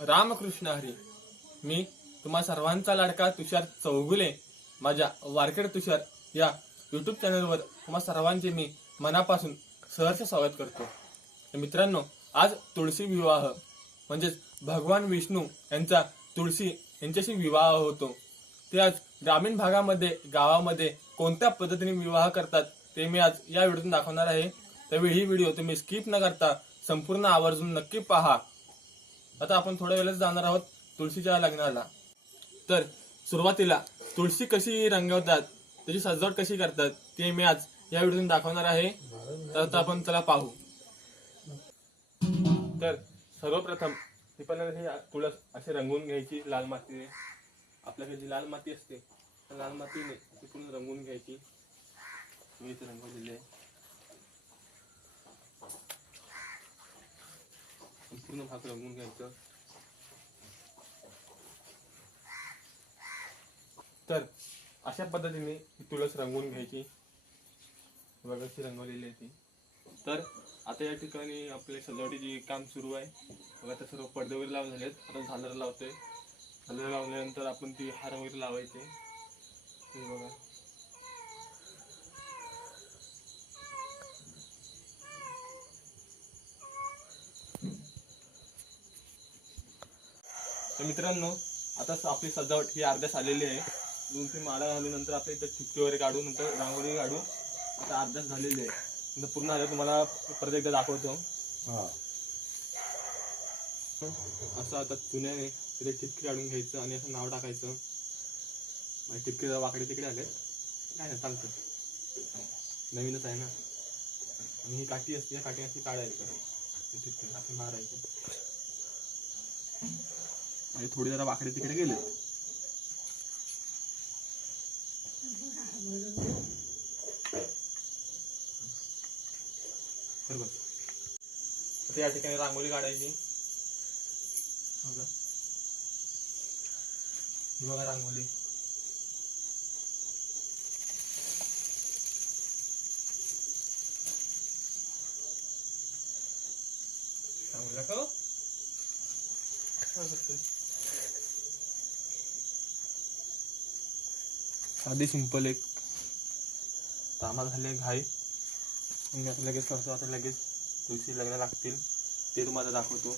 रामकृष्ण हरी. मी तुम्हा सर्वांचा लाडका तुषार चौगुले माझ्या वारकरी तुषार या युट्यूब चॅनलवर तुम्हा सर्वांचे मी मनापासून सहर्ष स्वागत करतो. मित्रांनो, आज तुळशी विवाह म्हणजेच भगवान विष्णू यांचा तुळशी यांच्याशी विवाह होतो. ते आज ग्रामीण भागामध्ये गावामध्ये कोणत्या पद्धतीने विवाह करतात ते मी आज या व्हिडिओतून दाखवणार आहे. त्यावेळी ही व्हिडिओ तुम्ही स्किप न करता संपूर्ण आवर्जून नक्की पहा. आता आपण थोड्या वेळेस जाणार आहोत तुळशीच्या लग्नाला. तर सुरुवातीला तुळशी कशी रंगवतात, त्याची सजावट कशी करतात ते मी आज या व्हिडिओतून दाखवणार आहे. तर आता आपण त्याला पाहू. तर सर्वप्रथम ही तुळस अशी रंगवून घ्यायची लाल मातीने. आपल्याकडे जी लाल माती असते त्या लाल मातीने ती पूर्ण रंगवून घ्यायची. मी इथे रंगवलेली आहे. संपूर्ण भाग रंगवून घ्यायचं. तर अशा पद्धतीने तुळस रंगवून घ्यायची. बघा कशी रंगवलेली आहे ती. तर आता या ठिकाणी आपले सजावटीचे काम सुरू आहे. बघा आता सर्व पडदे वगैरे लावून झालेत. आता झालर लावतोय. झालर लावल्यानंतर आपण ती हार वगैरे लावायचे. हे बघा तर मित्रांनो, आता आपली सजावट ही अर्ध्यास आलेली आहे. 2-3 माळा घालून नंतर आपल्या इथं ठिपके वगैरे काढून नंतर रांगोळी काढून आता अर्ध्यास झालेली आहे. नंतर पूर्ण आलं तुम्हाला परत एकदा दाखवतो. असं आता चुन्याने तिथे ठिपके काढून घ्यायचं आणि असं नाव टाकायचं. ठिपके वाकडे तिकडे आले काय नाही चालतं, नवीनच आहे ना. आणि ही काठी असते, या काठी अशी काढायचं, ठिपके असं मारायचं. आणि थोडी जरा वाकडे तिकडे गेले तर बस. आता या ठिकाणी रांगोळी काढायची. बघा रांगोळी. रांगोळी का साधी सिंपल एक. आम्हाला झाले घाई, मी आता लगेच करतो. आता लगेच तुळशी लग्न लागतील ते तुम्हाला दाखवतो.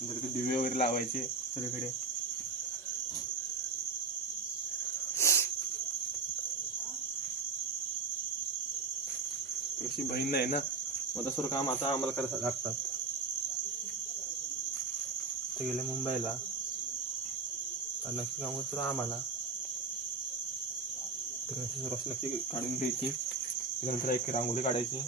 नंतर ते दिवे वगैरे लावायचे सगळीकडे. तशी बहीण नाही ना, मग सर्व काम आता आम्हाला करायला लागतात. ते गेले मुंबईला, नक्की काम होतं आम्हाला. तर अशी सर्व नक्की काढून घ्यायची. त्यानंतर एक रांगोळी काढायची.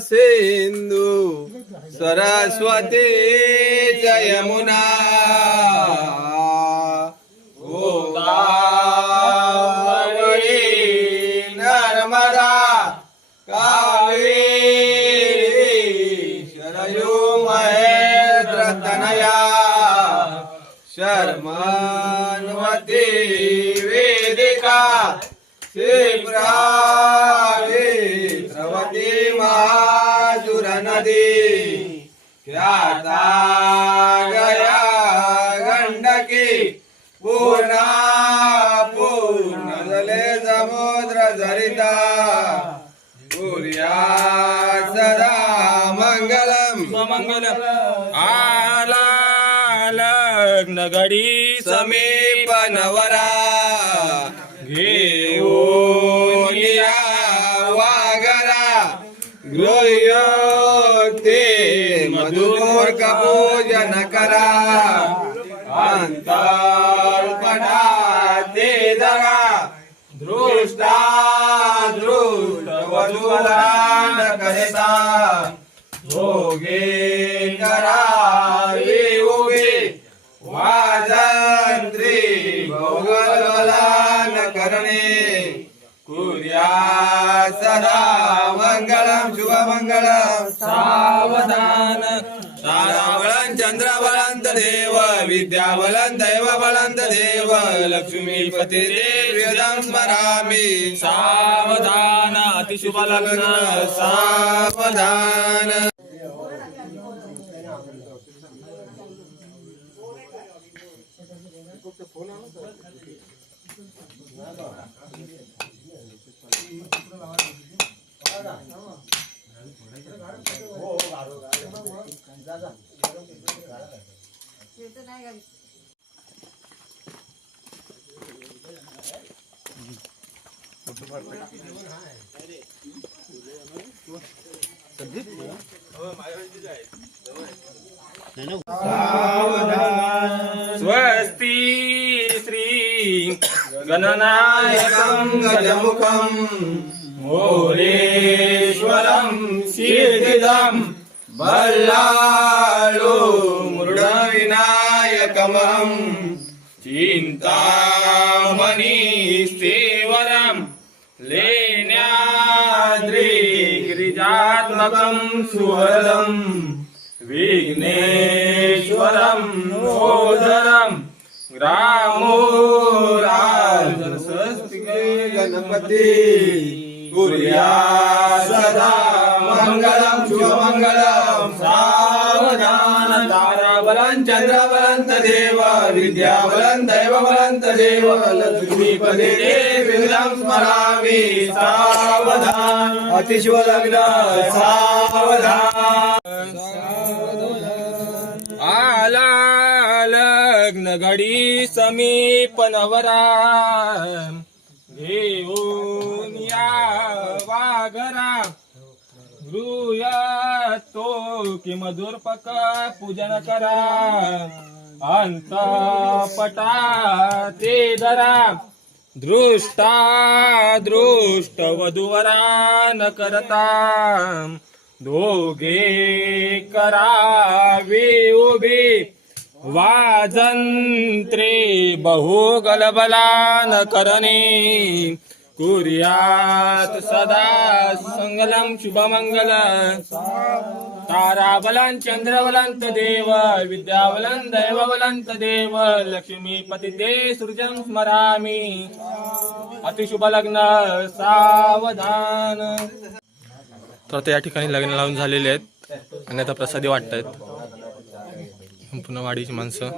सिंधु सरस्वती यमुना गोदावरी नर्मदा कावेरी शरयू महेंद्रतनया शर्मन्वती वेदिका शिप्राणी द्रवती महासुर नदी ख्याता गया गंडकी पूर्णा पूर्ण जले समुद्र झरिता सूर्या सदा मंगलम आला लग्न घडी समीप नवरा घेऊन या वागरा गृह्य ते मधुर पूजन करा अंतर्पणा ते दगा दृष्टा दृष्ट वधूरान करता भोगे करावे उभे वाजंत्री भोगलान करणे कुर्या सदा मंगलम शुभमंगलम सावधान ताराबळं चंद्रबळं देव विद्याबळं दैवबळं देव लक्ष्मीपती देव्यं स्मरामि सावधान अतिशुभ लग्न सावधान स्वस्ति श्री गणनायकं गजमुखं मोरेश्वरं सिद्धिदं बल्लाळो मृडविनायकमं चिन्तामणि सेवरं लेण्याद्रि गिरिजात्मकं सुवरदं विघ्नेश्वरं मोदरं ग्रामो गणपती कुर्या सदा मंगलम शुभमंगलम सावधान ताराबलं चंद्रबलं देव विद्याबलं दैवबलं देव लक्ष्मीपदे देव्यं स्मरामि सावधान अतिशुभ लग्न सावधान आला लग्न घडी समीप नवरा घेऊन या वाघरा गृह्यतो कि मधुरपक पूजन करा अंतपटा ते धरा दृष्टा दृष्ट वधूवरा न करता दोघे करावे उभे वाजंत्रे बहुगलबलान करणे कुर्यात सदा मंगलम शुभमंगल ताराबलं चंद्रबलं देव विद्याबलं दैवबलं देव लक्ष्मीपती ते सृजं स्मरामि अतिशुभ लग्न सावधान. तर आता या ठिकाणी लग्न लावून झालेले आहेत आणि आता प्रसादी वाटतायत संपूर्ण वाडीची माणसं.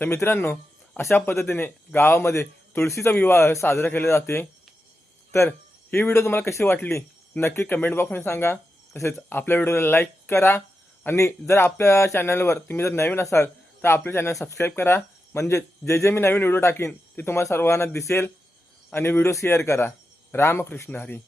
तर मित्रांनो, अशा पद्धतीने गावामध्ये तुळशीचा विवाह साजरा केला जाते. तर ही व्हिडिओ तुम्हाला कशी वाटली नक्की कमेंट बॉक्समध्ये सांगा. तसेच आपल्या व्हिडिओला लाईक करा आणि जर आपल्या चॅनलवर तुम्ही जर नवीन असाल तर आपल्या चॅनल सबस्क्राईब करा. म्हणजे जे जे मी नवीन व्हिडिओ टाकीन ते तुम्हाला सर्वांना दिसेल. आणि व्हिडिओ शेअर करा. रामकृष्ण हरी.